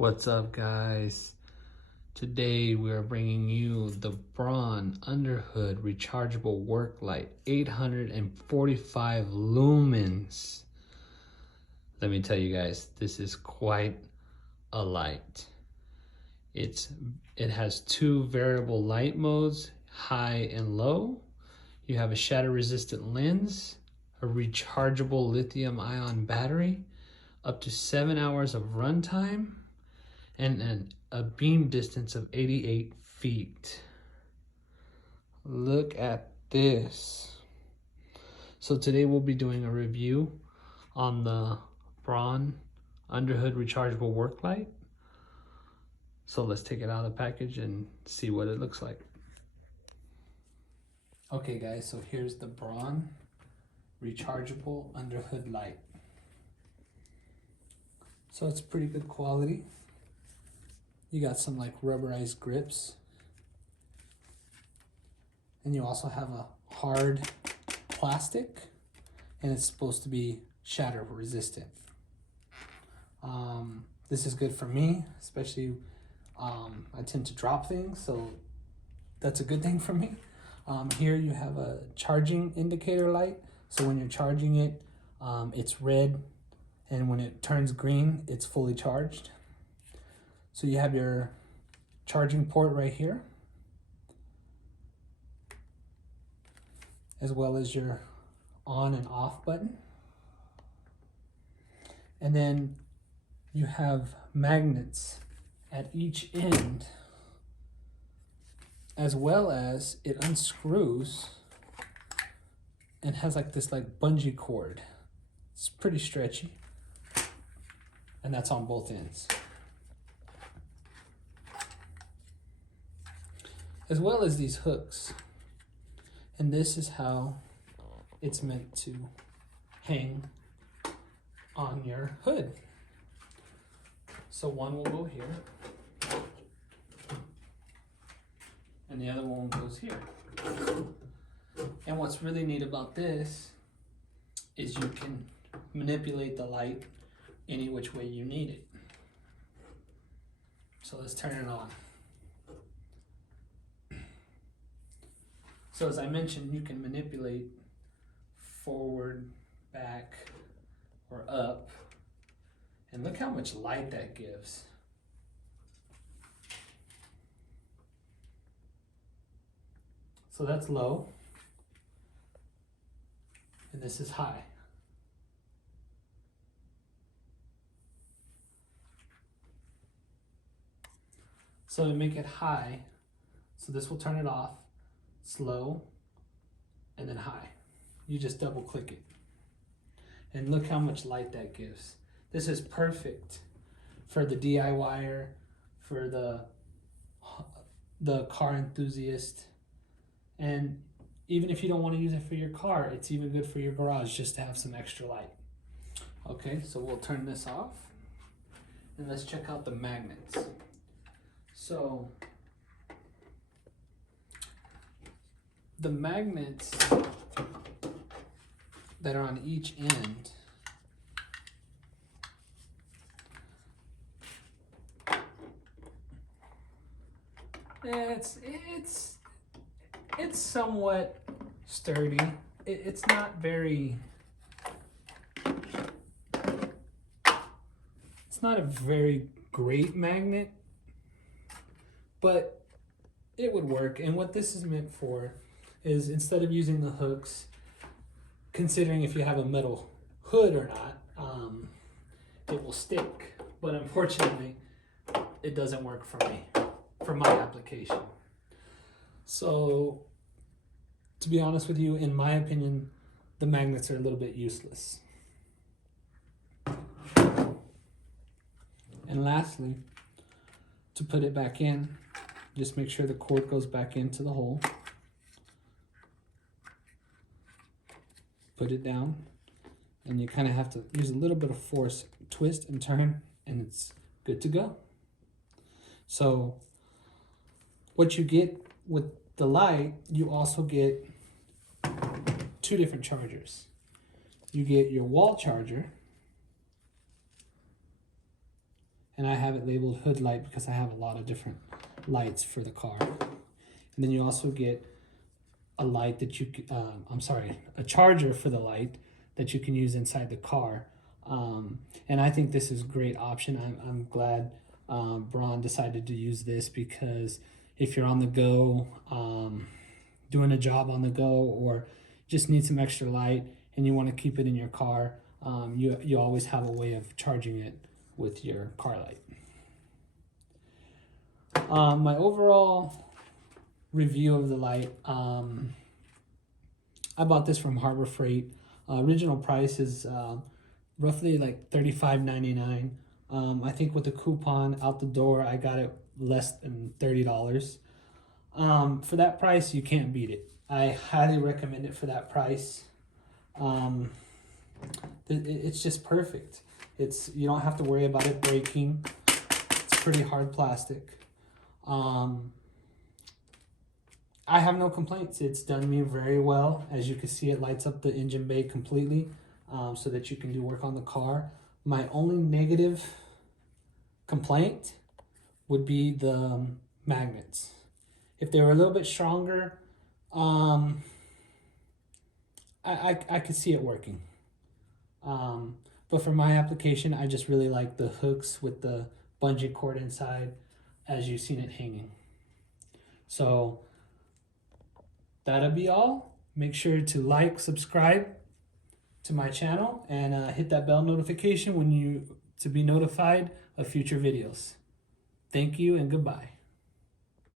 What's up, guys? Today we are bringing you the Braun Underhood Rechargeable Work Light, 845 lumens. Let me tell you guys, this is quite a light. It has two variable light modes, high and low. You have a shatter resistant lens, a rechargeable lithium ion battery, up to 7 hours of runtime, and a beam distance of 88 feet. Look at this. So today we'll be doing a review on the Braun Underhood Rechargeable Work Light. So let's take it out of the package and see what it looks like. Okay guys, so here's the Braun Rechargeable Underhood Light. So it's pretty good quality. You got some like rubberized grips. And you also have a hard plastic, and it's supposed to be shatter resistant. This is good for me, especially I tend to drop things, so that's a good thing for me. Here you have a charging indicator light. So when you're charging it, it's red, and when it turns green, it's fully charged. So you have your charging port right here, as well as your on and off button. And then you have magnets at each end, as well as it unscrews and has like this like bungee cord. It's pretty stretchy, and that's on both ends. As well as these hooks. And this is how it's meant to hang on your hood. So one will go here, and the other one goes here. And what's really neat about this is you can manipulate the light any which way you need it. So let's turn it on. So as I mentioned, you can manipulate forward, back, or up. And look how much light that gives. So that's low. And this is high. So to make it high, so this will turn it off. Slow, and then high. You just double click it. And look how much light that gives. This is perfect for the DIYer, for the car enthusiast. And even if you don't want to use it for your car, it's even good for your garage just to have some extra light. Okay, so we'll turn this off. And let's check out the magnets. So the magnets that are on each end it's somewhat sturdy. It's not very, it's not a very great magnet, but it would work. And what this is meant for is, instead of using the hooks, considering if you have a metal hood or not, it will stick. But unfortunately, it doesn't work for me, for my application. So, to be honest with you, in my opinion, the magnets are a little bit useless. And lastly, to put it back in, just make sure the cord goes back into the hole. Put it down, and you kind of have to use a little bit of force, twist and turn, and it's good to go. So what you get with the light, you also get two different chargers. You get your wall charger, and I have it labeled hood light because I have a lot of different lights for the car. And then you also get a light that you, a charger for the light that you can use inside the car. And I think this is a great option. I'm glad Braun decided to use this, because if you're on the go, doing a job on the go, or just need some extra light and you want to keep it in your car, you always have a way of charging it with your car light. My overall review of the light, I bought this from Harbor Freight. Original price is roughly like $35.99. I think with the coupon out the door, I got it less than $30. For that price, you can't beat it. I highly recommend it for that price. It's just perfect. You don't have to worry about it breaking. It's pretty hard plastic. I have no complaints. It's done me very well. As you can see, it lights up the engine bay completely, so that you can do work on the car. My only negative complaint would be the magnets. If they were a little bit stronger, I could see it working. But for my application, I just really like the hooks with the bungee cord inside, as you've seen it hanging. So that'll be all. Make sure to like, subscribe to my channel, and hit that bell notification to be notified of future videos. Thank you and goodbye.